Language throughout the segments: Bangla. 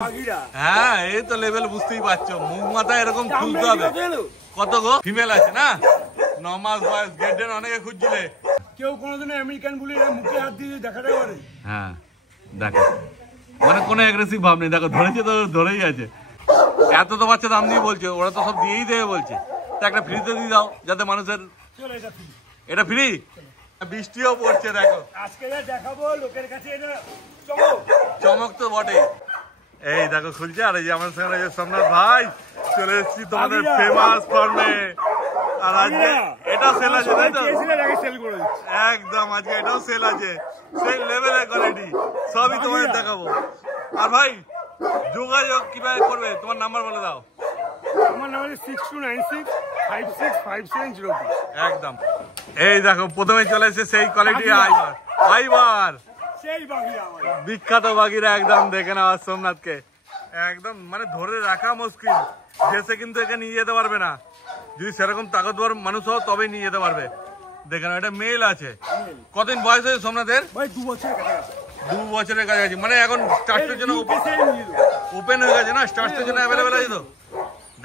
হ্যাঁ এই তো লেভেল বুঝতেই পারছো, মুখ মাথা এরকম খুলতে হবে। কত গো ফিমেল আছে না? 9 মাস বয়স, গেডেন অনেকে খুঁজছিলে। কেউ কোনোদিন আমেরিকান বুলি মুখে হাত দিয়ে দেখাতে পারে? হ্যাঁ দেখো, মানে কোনো অ্যাগ্রেসিভ ভাব নেই। দেখো ধরেছে তো ধরেই আছে। এত তো বাচ্চা দাম দিয়ে বলছে, ওরা তো সব দিয়েই দেবে বলছে। তো একটা ফ্রিতে দিয়ে দাও যাতে মানুষের। এটা ফ্রি, বৃষ্টিও পড়ছে দেখো। আজকে দেখাবো লোকের কাছে, এটা চমক তো বটে। এই দেখো খুলছে। আর এই যে আমার সঙ্গে সোমনাথ ভাই চলে এসেছি তোমাদের ফেমাস ফার্মে। আর আজকে এটা সেল আছে তাই তো? একদম আজকে এটাও সেল আছে, সেই লেভেলের কোয়ালিটি সবই তোমাদের দেখাবো। আর ভাই যোগাযোগ কিভাবে করবে, তোমার নাম্বার বলে দাও। আমার নাম্বার 6296565702। একদম। এই দেখো প্রথমে চলে এসেছে সেই কোয়ালিটি আইবার। আইবার সেই বাগিরা, বিখ্যাত বাগিরা। একদম দেখে নাও সোমনাথকে, একদম মানে ধরে রাখা মুশকিল। দেশে কিন্তু একে নিয়ে যেতে পারবে না, যদি সেরকম তাকতবর মানুষ হও তবেই নিয়ে যেতে পারবে। দেখে নাও এটা মেল আছে। কতদিন বয়স হয়েছে সোমনাথের? ভাই 2 বছরের কাছাকাছি। 2 বছরের কাছাকাছি, মানে এখন স্টার্টের জন্য ওপেন হয়ে গেছে না? স্টার্টের জন্য অ্যাভেলেবেল আছে তো?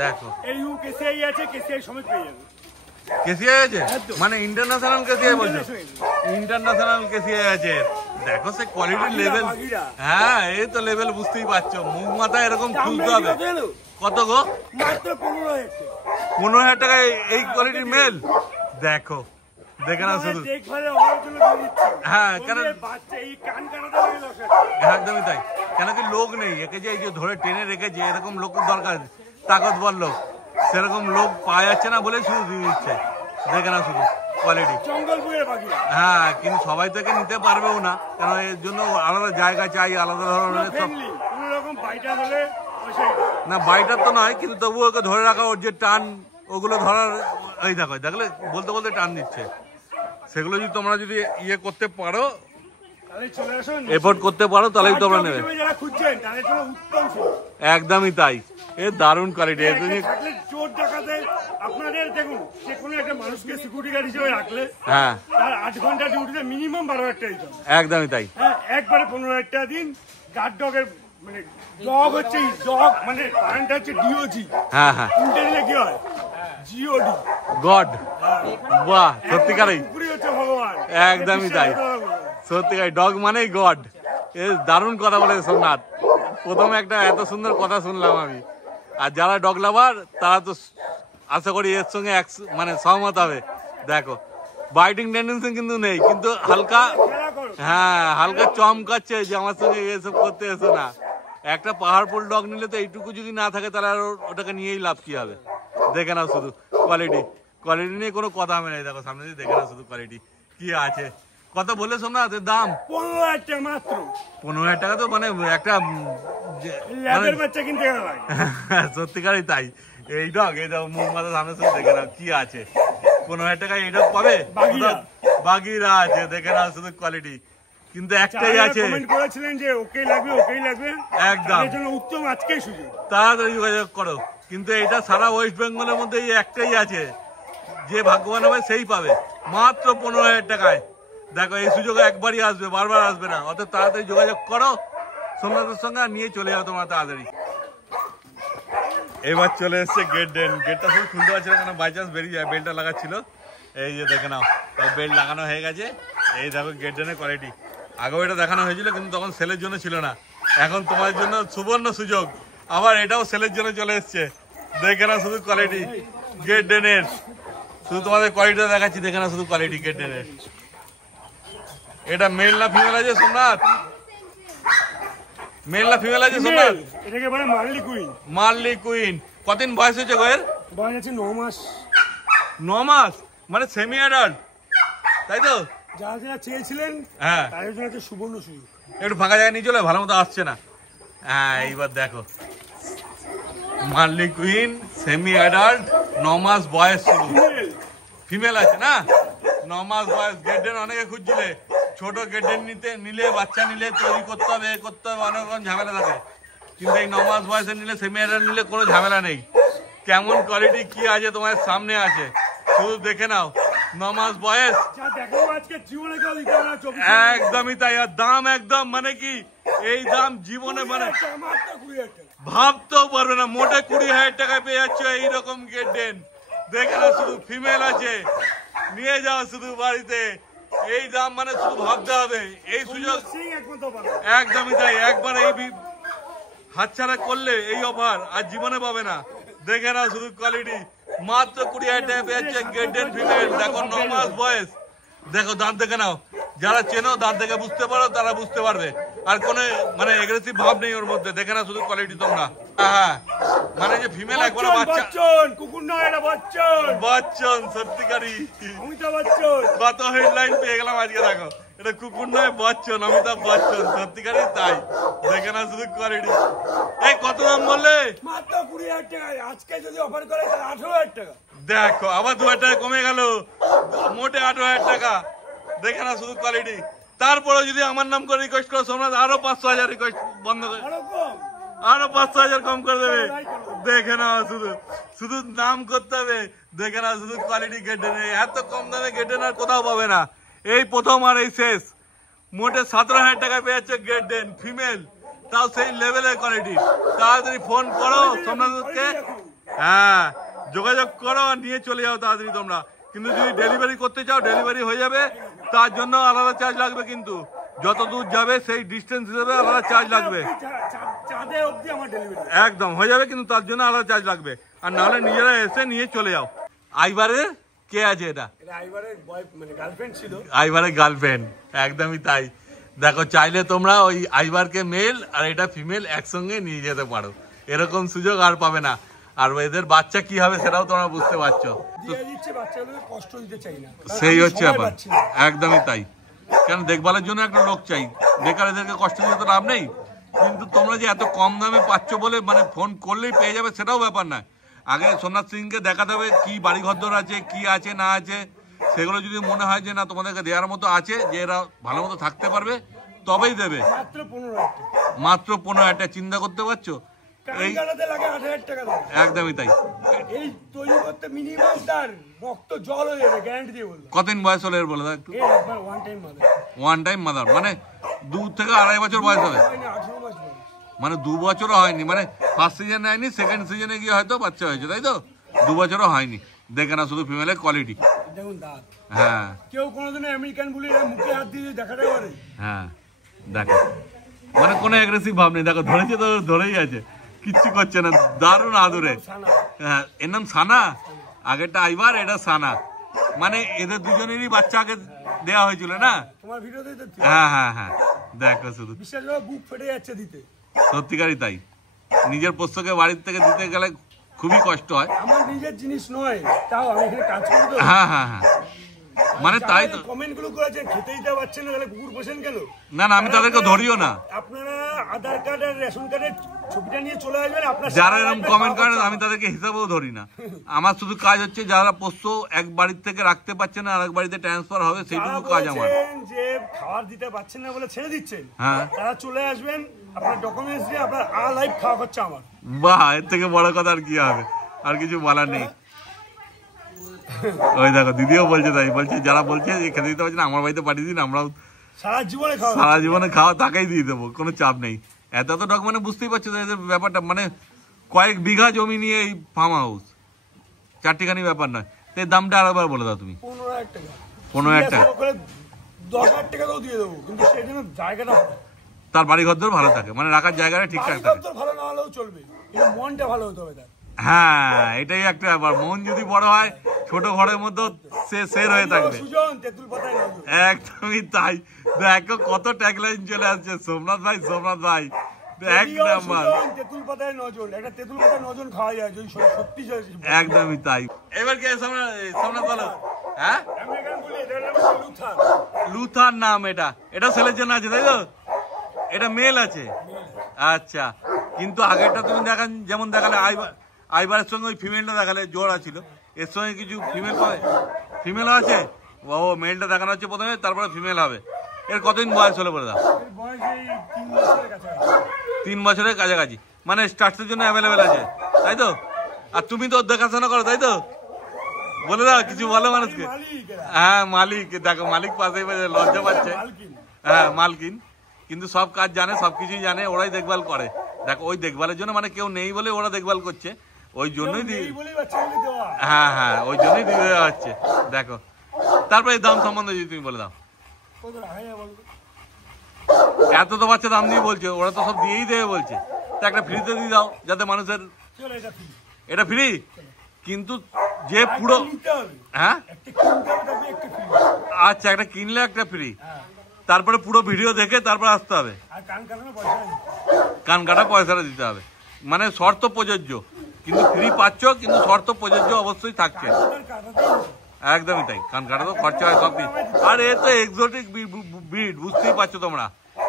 দেখো এই কেসিআই আছে, কেসিআই সমেত পেয়ে যাবে। কেসিআই আছে, মানে ইন্টারন্যাশনাল কেসিআই বলছো? ইন্টারন্যাশনাল কেসিআই আছে। দেখো সে কোয়ালিটির লেভেল। হ্যাঁ এই তো লেভেল বুঝতেই পারছো, মুখ মাথা এরকম খুলতে হবে। কত গো? মাত্র 15,000 টাকা। 15,000 টাকায় এই কোয়ালিটির মেল। দেখো দেখে না শুধু। হ্যাঁ কেন একদমই তাই। কেন কি লোক নেই, একে যে এই যে ধরে টেনে রেখেছে এরকম লোক দরকার, তাকতবর লোক। সেরকম লোক পাওয়া যাচ্ছে না বলে শুধু দিয়ে দিচ্ছে। দেখে না শুধু কোয়ালিটি। হ্যাঁ কিন্তু সবাই তো একে নিতে পারবেও না, কারণ এর জন্য আলাদা জায়গা চাই, আলাদা ধরনের সব। না বাইটার তো নয়, কিন্তু তবুও ওকে ধরে রাখা, ওর যে টান ওগুলো ধরার। এই দেখো দেখলে বলতে বলতে টান দিচ্ছে। সেগুলো যদি তোমরা যদি ইয়ে করতে পারো, এফোর্ট করতে পারো, তাহলেই তোমরা নেবে। একদমই তাই। এ দারুণ কোয়ালিটি। চোর ডাকাতে আপনাদের দেখুন, যে কোনো একটা মানুষকে সিকিউরিটি গার্ড হিসেবে রাখলে হ্যাঁ তার 8 ঘন্টা ডিউটিতে মিনিমাম 12,000 টাকা দিতে হবে। একদমই তাই। হ্যাঁ একবারে 15,000 টাকা দিন। গার্ড ডগের মানে ডগ হচ্ছে ডগ, মানে পানটা হচ্ছে ডিওজি। হ্যাঁ হ্যাঁ তিনটে দিলে কি হয়? GOD, god. বাহ সত্যিকারই হচ্ছে ভগবান। একদমই তাই, সত্যিকার ডগ মানেই গড। এ দারুণ কথা বলেছে সোমনাথ। প্রথমে একটা এত সুন্দর কথা শুনলাম আমি। আর যারা ডগ লাভার তারা তো আশা করি এর সঙ্গে মানে সহমত হবে। দেখো বাইটিং টেন্ডেন্সি কিন্তু নেই, কিন্তু হালকা, হ্যাঁ হালকা চমকাচ্ছে যে আমার সঙ্গে এসব করতে এসো না। একটা পাওয়ারফুল ডগ নিলে তো এইটুকু যদি না থাকে তাহলে আর ওটাকে নিয়েই লাভ কি হবে। দেখে নাও শুধু কোয়ালিটি। কোয়ালিটি নিয়ে কোনো কথা হবে না। দেখো সামনে দিয়ে দেখে নাও শুধু কোয়ালিটি কি আছে। কত বলে সোমনাথ এর দাম? 15,000 টাকা মাত্র। 15,000 টাকা তো মানে একটা সত্যিকারই তাই। এই ডগ এই দাও মুখ মাথা সামনে শুধু দেখে নাও কি আছে। 15,000 টাকায় এই ডগ পাবে? বাগিরা আছে। দেখে নাও শুধু কোয়ালিটি, কিন্তু একটাই আছে। কমেন্ট করেছিলেন যে ওকেই লাগবে, ওকেই লাগবে। একদম এর জন্য উত্তম আজকেই সুযোগ, তাড়াতাড়ি যোগাযোগ করো। কিন্তু এটা সারা ওয়েস্ট বেঙ্গলের মধ্যে এই একটাই আছে, যে ভাগ্যবান হবে সেই পাবে মাত্র 15,000 টাকায়। দেখো এই সুযোগে একবারই আসবে, বারবার আসবে না। অত তাড়াতাড়ি যোগাযোগ করো সোমনাথের সঙ্গে, নিয়ে চলে যাও তোমরা তাড়াতাড়ি। এবার চলে এসছে গেট ডেন। গেটটা শুধু খুলতে পারছি না, কারণ বাই চান্স বেরিয়ে যায়। বেল্টটা লাগাচ্ছিল, এই যে দেখে নাও বেল্ট লাগানো হয়ে গেছে। এই দেখো গেট ডেনের কোয়ালিটি। আগেও এটা দেখানো হয়েছিল, কিন্তু তখন সেলের জন্য ছিল না। এখন তোমার জন্য সুবর্ণ সুযোগ, আবার এটাও সেলের জন্য চলে এসছে। দেখে নাও শুধু কোয়ালিটি গেট ডেনের। শুধু তোমাদের কোয়ালিটিটা দেখাচ্ছি, দেখে নাও শুধু কোয়ালিটি গেট ডেনের। এটা মেল না ফিমেল আছে সোমনাথ? মেল না ফিমেল আছে সোমনাথ? এটাকে বলে মার্লি কুইন। Marley queen. কতদিন বয়স হয়েছে গোয়ের? বয়স আছে 9 মাস। 9 মাস মানে সেমি অ্যাডাল্ট, তাই তো? যারা যারা চেয়েছিলেন হ্যাঁ তাদের জন্য একটা সুবর্ণ সুযোগ। একটু ফাঁকা জায়গায় নিয়ে চলে, ভালো মতো আসছে না। হ্যাঁ এইবার দেখো মার্লি কুইন সেমি অ্যাডাল্ট, 9 মাস বয়স শুধু। ফিমেল আছে না? 9 মাস বয়স। গেডেন অনেকে খুঁজছিলে, ছোট গেডেন নিলে বাচ্চা নিলে তৈরি করতে হবে, অনেক রকম ঝামেলা থাকে। কিন্তু এই 9 মাস বয়সে নিলে, সেমি অ্যাডাল্ট নিলে কোনো ঝামেলা নেই। কেমন কোয়ালিটি কি আছে তোমার সামনে আছে, শুধু দেখে নাও। 9 মাস বয়স, যা দেখো আজকে জীবনে কেউ দিতে পারে না 24 একদমই তাই। আর দাম একদম মানে কি এই দাম জীবনে মানে মাত্র 20,000 টাকা। ভাবতেও পারবে না, মোটে 20,000 টাকায় পেয়ে যাচ্ছ এইরকম গেডেন। দেখে না, শুধু ফিমেল আছে, নিয়ে যাও শুধু বাড়িতে। এই দাম মানে শুধু ভাবতে হবে। এই সুযোগ সিং একমাত্র পাবে। একদমই তাই। একবার এই হাতছাড়া করলে এই অফার আর জীবনে পাবে না। দেখে না শুধু কোয়ালিটি, মাত্র 20,000 টাকা পেয়ে যাচ্ছে গেডেন ফিমেল। দেখো 9 মাস বয়স, দেখো দাঁত দেখে নাও। যারা চেনো দাঁত দেখে বুঝতে পারো তারা বুঝতে পারবে। আর কোনো মানে এগ্রেসিভ ভাব নেই ওর মধ্যে। দেখে না শুধু কোয়ালিটি তোমরা। হ্যাঁ, মানে যে ফিমেল একবার বাচ্চা, বচ্চন কুকুর নয়, এটা বচ্চন। বাচ্চন সত্যিকারই। অমিতাভ বচ্চন। কত হেডলাইন পেয়ে গেলাম আজকে। দেখো এটা কুকুর নয় বচ্চন, অমিতাভ বচ্চন, সত্যিকারই তাই। দেখে না শুধু কোয়ালিটি। এই কত দাম বললে? মাত্র 20,000 টাকা। আজকে যদি অফার করে তাহলে 18,000 টাকা। দেখো আবার 2,000 টাকা কমে গেল, মোটে 18,000 টাকা। দেখে না শুধু কোয়ালিটি। তারপরে যদি আমার নাম করে রিকোয়েস্ট করো সোমনাথ, আরো 500,000 রিকোয়েস্ট বন্ধ করে, আরো কম। আরো 500,000 কম করে দেবে। দেখে না শুধু শুধু নাম করতে হবে। দেখে না শুধু কোয়ালিটি গেটেন। এত কম দামে গেটেন আর কোথাও পাবে না। এই প্রথম আর এই শেষ। মোটে 17,000 টাকা পেয়ে যাচ্ছে গেটেন ফিমেল, তাও সেই লেভেলের কোয়ালিটি। তাড়াতাড়ি ফোন করো সোমনাথকে, হ্যাঁ যোগাযোগ করো আর নিয়ে চলে যাও তাড়াতাড়ি তোমরা। কিন্তু যদি ডেলিভারি করতে চাও ডেলিভারি হয়ে যাবে, তার জন্য আলাদা চার্জ লাগবে। কিন্তু যত দূর যাবে সেই ডিস্টেন্স হিসেবে আলাদা চার্জ লাগবে। চাঁদে অবধি আমার ডেলিভারি একদম হয়ে যাবে, কিন্তু তার জন্য আলাদা চার্জ লাগবে। আর নাহলে নিজেরা এসে নিয়ে চলে যাও। আইবারে কে আছে? এটা এটা আইবারের বয় মানে গার্লফ্রেন্ড ছিল। আইবারের গার্লফ্রেন্ড, একদমই তাই। দেখো চাইলে তোমরা ওই আইবারকে মেল আর এটা ফিমেল একসঙ্গে নিয়ে যেতে পারো। এরকম সুযোগ আর পাবে না। আর এদের বাচ্চা কি হবে সেটাও তোমরা বুঝতে পারছো। দিয়ে দিচ্ছে, বাচ্চাগুলোকে কষ্ট দিতে চাই না। সেই হচ্ছে ব্যাপার, একদমই তাই। কেন দেখভালের জন্য একটা লোক চাই, বেকার এদেরকে কষ্ট দিতে তো লাভ নেই। কিন্তু তোমরা যে এত কম দামে পাচ্ছ বলে মানে ফোন করলেই পেয়ে যাবে সেটাও ব্যাপার না। আগে সোমনাথ সিংকে দেখাতে হবে কি বাড়ি ঘরদোর আছে, কি আছে না আছে। সেগুলো যদি মনে হয় যে না তোমাদেরকে দেওয়ার মতো আছে, যে এরা ভালো মতো থাকতে পারবে, তবেই দেবে। মাত্র 15,000 টাকা। মাত্র 15,000 টাকা, চিন্তা করতে পারছো? এই কানাডাতে লাগে 8,000 টাকা দাম। একদমই তাই। এই তৈরি করতে মিনিমাম তার রক্ত জল হয়ে যাবে, গ্যারান্টি দিয়ে বললাম। কতদিন বয়স হলে এর বলে দাও একটু? এই একবার one time mother. One time mother মানে 2 থেকে 2.5 বছর বয়স হবে। 18 মাস বয়স। মানে 2 বছরও হয়নি, মানে ফার্স্ট সিজন হয়নি, সেকেন্ড সিজনে গিয়ে হয়তো বাচ্চা হয়েছে, তাই তো? 2 বছরও হয়নি। দেখে না শুধু ফিমেলের কোয়ালিটি। দেখুন দাঁত। হ্যাঁ কেউ কোনোদিনও আমেরিকান বলে মুখে হাত দিয়ে দেখাতে পারে? হ্যাঁ, দেখো মানে কোনো অ্যাগ্রেসিভ ভাব নেই। দেখো ধরেছে তো ধরেই আছে, কিচ্ছু করছে না, দারুণ আদুরে। সানা। হ্যাঁ, এর নাম সানা। আগেরটা আইবার, এটা সানা। মানে এদের দুজনেরই বাচ্চা আগে দেওয়া হয়েছিল না? তোমার ভিডিওতে তো হ্যাঁ হ্যাঁ হ্যাঁ, দেখো শুধু বিশ্বাস করো বুক ফেটে যাচ্ছে দিতে। সত্যিকারই তাই। নিজের পোষ্যকে বাড়ির থেকে দিতে গেলে খুবই কষ্ট হয়। আমার নিজের জিনিস নয়, তাও আমি এখানে কাজ করি তো। হ্যাঁ হ্যাঁ হ্যাঁ, মানে তাই তো। কমেন্ট গুলো করেছেন খেতে দিতে পারছেন না, তাহলে কুকুর পোষেন কেন? না না, আমি তাদেরকে ধরিও না। আপনারা আধার কার্ড আর রেশন কার্ডের ছবিটা নিয়ে চলে আসবেন। আপনার যারা এরকম কমেন্ট করেন আমি তাদেরকে হিসাবেও ধরি না। আমার শুধু কাজ হচ্ছে যারা পোষ্য এক বাড়ির থেকে রাখতে পারছে না আরেক বাড়িতে ট্রান্সফার হবে, সেইটুকু কাজ আমার। যে খাবার দিতে পারছেন না বলে ছেড়ে দিচ্ছেন, হ্যাঁ, তারা চলে আসবেন, আপনার ডকুমেন্টস দিয়ে আপনার লাইভ খাওয়া হচ্ছে আমার। বাহ, এর থেকে বড় কথা আর কি হবে? আর কিছু বলার নেই। ওই দেখো দিদিও বলছে তাই, বলছে যারা বলছে যে খেতে দিতে পারছে না আমার বাড়িতে পাঠিয়ে দিন, আমরাও সারা জীবনে খাওয়া সারা জীবনে খাওয়া তাকেই দিয়ে দেবো, কোনো চাপ নেই। এত এত ডক মানে বুঝতেই পারছো তো এদের ব্যাপারটা, মানে কয়েক বিঘা জমি নিয়ে এই ফার্ম হাউস, চারটিখানি ব্যাপার নয়। এর দামটা আরেকবার বলে দাও তুমি। 15,000 টাকা। 15,000 টাকা। 10,000 টাকাও দিয়ে দেবো, কিন্তু সেই জন্য জায়গাটা তার বাড়ি ঘর ভালো থাকে, মানে রাখার জায়গাটা ঠিকঠাক থাকে। তো ভালো না হলেও চলবে, কিন্তু মনটা ভালো হতে হবে তার। হ্যাঁ, এটাই একটা ব্যাপার। মন যদি বড় হয়, ছোট ঘরের মধ্যে সে সের হয়ে থাকবে। সুজন তেতুল পাতায় নজর। একদমই তাই। দেখো কত ট্যাগলাইন চলে আসছে, সোমনাথ ভাই সোমনাথ ভাই এক নাম্বার। সুজন তেতুল পাতায় নজর, একটা তেতুল পাতায় নজর খাওয়া যায় যদি সত্যি একদমই তাই। এবার কে সোমনাথ বলো? হ্যাঁ, আমেরিকান বলি এটার নাম হচ্ছে লুথার। লুথার নাম। এটা এটা ছেলের জন্য আছে তাই তো? এটা মেল আছে, আচ্ছা। কিন্তু আগেরটা তুমি দেখান যেমন দেখালে আইবারের সঙ্গে ওই ফিমেলটা দেখালে জোড়া ছিল, এর সঙ্গে কিছু ফিমেল আছে। ও মেলটা দেখানো হচ্ছে প্রথমে, তারপরে ফিমেল হবে। এর কতদিন বয়স হলে বলে দাও? এর বয়স এই 3 বছরের কাছাকাছি। 3 বছরের কাছাকাছি, মানে স্টার্টসের জন্য অ্যাভেলেবেল আছে তাই তো? আর তুমি তো দেখাশোনা করো তাই তো? বলে দাও কিছু বলো মানুষকে। মালিক এরা। হ্যাঁ মালিক, দেখো মালিক পাশেই পাশে লজ্জা পাচ্ছে। মালকিন। হ্যাঁ মালকিন, কিন্তু সব কাজ জানে, সবকিছুই জানে, ওরাই দেখভাল করে। দেখো ওই দেখভালের জন্য মানে কেউ নেই বলে ওরা দেখভাল করছে, ওই জন্যই কেউ নেই বলেই বাচ্চাগুলি দেওয়া। হ্যাঁ হ্যাঁ ওই জন্যই দিয়ে দেওয়া হচ্ছে। দেখো তারপরে দাম সম্বন্ধে যদি তুমি বলে দাও। কত রাখা যায় বলো তো? এত তো বাচ্চা দাম দিয়ে বলছে, ওরা তো সব দিয়েই দেবে বলছে, তা একটা ফ্রিতে দিয়ে দাও যাতে মানুষের। চলো এটা ফ্রি। এটা ফ্রি, কিন্তু যে পুরো নিতে হবে। হ্যাঁ একটা কিনতে হবে তবে একটা ফ্রি। আচ্ছা, একটা কিনলে একটা ফ্রি, হ্যাঁ। তারপরে পুরো ভিডিও দেখে তারপর আসতে হবে। আর কান কাটানো পয়সা নেই। কান কাটা পয়সাটা দিতে হবে, মানে শর্ত প্রযোজ্য, কিন্তু ফ্রি পাচ্ছ কিন্তু শর্ত প্রযোজ্য অবশ্যই থাকছে। কান কাটাতেই হবে। একদমই তাই, কান কাটা তো খরচা হয় সব। আর এ তো এক্সোটিক ব্রিড, বুঝতেই পারছো তোমরা,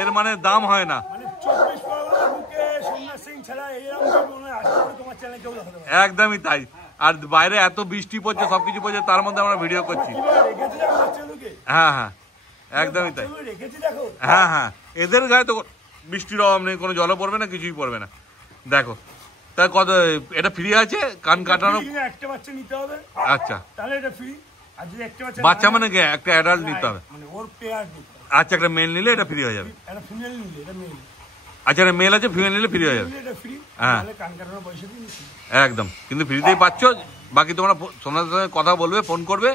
এর মানে দাম হয় না। মানে 24 পরগনার বুকে সোমনাথ সিং ছাড়া এরকম কেউ মনে হয় আশা করি তোমার চ্যানেলে কেউ দেখাতে পারে। একদমই তাই। আর বাইরে এত বৃষ্টি পড়ছে, সবকিছু পড়ছে, তার মধ্যে আমরা ভিডিও করছি। কিভাবে রেখেছি দেখো বাচ্চাগুলোকে? হ্যাঁ হ্যাঁ একদমই তাই। বাচ্চাগুলো রেখেছি দেখো। হ্যাঁ হ্যাঁ এদের গায়ে তো বৃষ্টির অভাব নেই, কোনো জলও পড়বে না, কিছুই পড়বে না। দেখো তা কত, এটা ফ্রি আছে কান কাটানো? ফ্রি, একটা বাচ্চা নিতে হবে আচ্ছা, তাহলে এটা ফ্রি। আর যদি একটা বাচ্চা বাচ্চা না মানে কি একটা অ্যাডাল্ট নিতে হবে? মানে ওর পেয়ার নিতে হবে। আচ্ছা, একটা মেল নিলে এটা ফ্রি হয়ে যাবে। একটা ফিমেল নিলে এটা মেল। আচ্ছা, একটা মেল আছে, ফিমেল নিলে ফ্রি হয়ে যাবে। এটা ফ্রি। হ্যাঁ। তাহলে কান কাটানোর পয়সা দিয়ে নিচ্ছি। একদম, কিন্তু ফ্রিতেই পাচ্ছ। বাকি তোমরা সোমনাথের সঙ্গে কথা বলবে, ফোন করবে,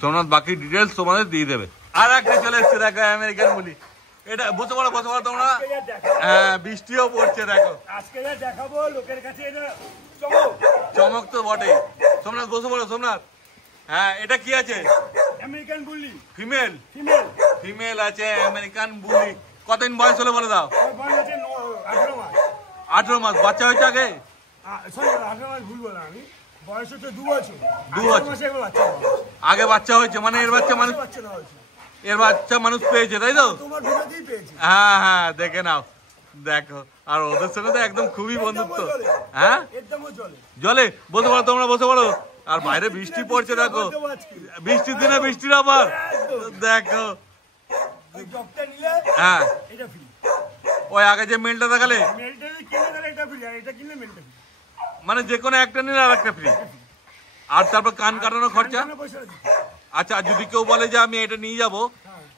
সোমনাথ বাকি ডিটেলস তোমাদের দিয়ে দেবে। আর একটা চলে এসছে দেখো, আমেরিকান বুলি। এটা বসে পড়ো তোমরা। আজকে যা দেখাবো- হ্যাঁ বৃষ্টিও পড়ছে দেখো, আজকে যা দেখাবো লোকের কাছে এটা চমক। চমক তো বটেই। সোমনাথ বসে পড়ো সোমনাথ। হ্যাঁ এটা কি আছে? আমেরিকান বুলি ফিমেল, ফিমেল। ফিমেল আছে আমেরিকান বুলি। কতদিন বয়স হলো বলে দাও? ওর বয়স আছে 18 মাস। 18 মাস। বাচ্চা হয়েছে আগে? সরি 18 মাস ভুল বললাম আমি। বয়স হচ্ছে 2 বছর। 2 18 বছর। মাসে একবার বাচ্চা হয়েছে। আগে বাচ্চা হয়েছে, মানে এর বাচ্চা মানুষ, বাচ্চা দেওয়া হয়েছে। এর বাচ্চা মানুষ পেয়েছে তাই তো? তোমার ভিডিওতেই পেয়েছি। হ্যাঁ হ্যাঁ দেখে নাও। দেখো আর ওদের সঙ্গে তো একদম খুবই বন্ধুত্ব। হ্যাঁ এর দামও চলে। জলে বসে পড়ো তোমরা, বসে পড়ো। আর বাইরে বৃষ্টি পড়ছে দেখো, বৃষ্টির দিনে বৃষ্টির আবার দেখো। ওই জবটা নিলে হ্যাঁ এটা ফ্রি। ওই আগে যে মেলটা দেখালে, মেলটা কিনলে তাহলে এটা ফ্রি, আর এটা কিনলে মেলটা ফ্রি। মানে যে কোনো একটা নিলে আর একটা ফ্রি। আর তারপর কান কাটানোর খরচা? পয়সা দিচ্ছি। আচ্ছা, আর যদি কেউ বলে যে আমি এটা নিয়ে যাবো,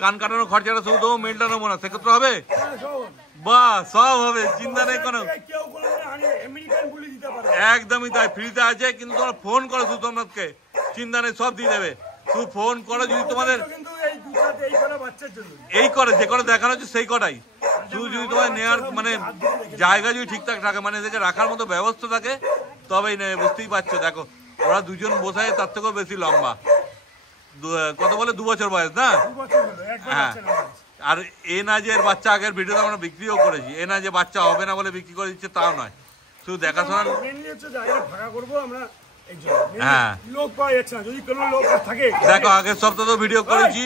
কান কাটানোর খরচাটা শুধু দেবো, মেলটা নেবো না, সেক্ষেত্রে হবে? হ্যাঁ, সব। বাহ, সব হবে, চিন্তা নেই কোনো। কেউ কোনো আমেরিকান বুলি দিতে পারে। একদমই তাই, ফ্রিতে আছে, কিন্তু তোমরা ফোন করো শুধু সোমনাথকে, চিন্তা নেই, সব দিয়ে দেবে। শুধু ফোন করো, যদি তোমাদের কিন্তু এই দুটাতে এই কটা বাচ্চার জন্য। এই করে যে করে দেখানো হচ্ছে সেই কটাই। শুধু যদি তোমার নেওয়ার মানে জায়গা যদি ঠিকঠাক থাকে, মানে এদেরকে রাখার মতো ব্যবস্থা থাকে, তবেই নেবে। বুঝতেই পারছো, দেখো ওরা দুজন বসায়, তার থেকেও বেশি লম্বা। কত বলে 2 বছর বয়স না? 2 বছর হলো, একবার হ্যাঁ। বাচ্চা নেওয়া হয়েছে। আর এ না যে এর বাচ্চা আগের ভিডিওতে আমরা বিক্রিও করেছি, এ না যে বাচ্চা হবে না বলে বিক্রি করে দিচ্ছে, তাও নয়, শুধু দেখাশোনা। Mainly হচ্ছে জায়গা ফাঁকা করবো আমরা এই জন্য। Mainly হ্যাঁ। লোক পাওয়া যাচ্ছে না, যদি কোনো লোক আর থাকে। দেখো আগের সপ্তাহে তো ভিডিও করেছি,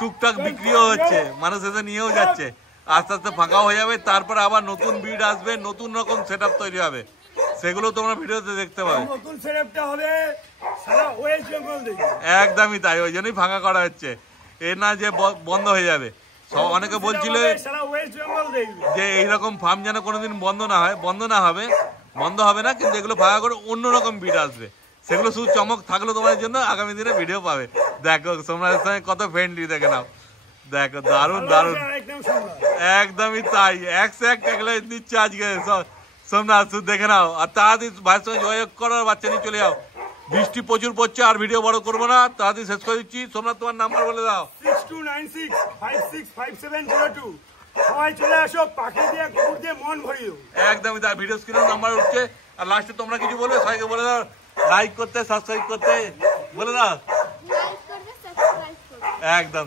টুকটাক বিক্রিও হচ্ছে, মানুষ এসে নিয়েও যাচ্ছে। আস্তে আস্তে ফাঁকা হয়ে যাবে, তারপরে আবার নতুন ব্রিড আসবে, নতুন রকম সেটআপ তৈরি হবে, সেগুলো তোমরা ভিডিওতে দেখতে পাবে। নতুন সেটআপটা হবে সারা ওয়েস্ট বেঙ্গল দেখবে। একদমই তাই, ওই জন্যই ফাঁকা করা হচ্ছে, এ না যে বন্ধ হয়ে যাবে। সব অনেকে বলছিল সারা ওয়েস্ট বেঙ্গল দেখবে। যে এইরকম ফার্ম যেন কোনোদিন বন্ধ না হয়, বন্ধ হবে না, কিন্তু এগুলো ফাঁকা করে অন্যরকম ব্রিড আসবে, সেগুলো শুধু চমক থাকলো তোমাদের জন্য, আগামী দিনে ভিডিও পাবে। দেখো সোমনাথের সঙ্গে কত ফ্রেন্ডলি, দেখে নাও, দেখো দারুণ দারুণ। একদম সুন্দর। একদমই তাই, এক এগুলো দিচ্ছে আজকে সোমনাথ, শুধু দেখে নাও। আর তাড়াতাড়ি ভাইয়ের সঙ্গে যোগাযোগ করো, আর বাচ্চা নিয়ে চলে যাও। বৃষ্টি প্রচুর পড়ছে, আর ভিডিও বড় করবো না, তাড়াতাড়ি শেষ করে দিচ্ছি। সোমনাথ তোমার নাম্বার বলে দাও। 6296565702। সবাই চলে আসো, পাখি দিয়ে কুকুর দিয়ে মন ভরিয়ে দেবো। একদমই তাই, ভিডিও স্ক্রিনে নাম্বার উঠছে। আর লাস্টে তোমরা কিছু বলবে, সবাইকে বলে দাও লাইক করতে, সাবস্ক্রাইব করতে, বলে দাও। লাইক করবে, সাবস্ক্রাইব করবে। একদম।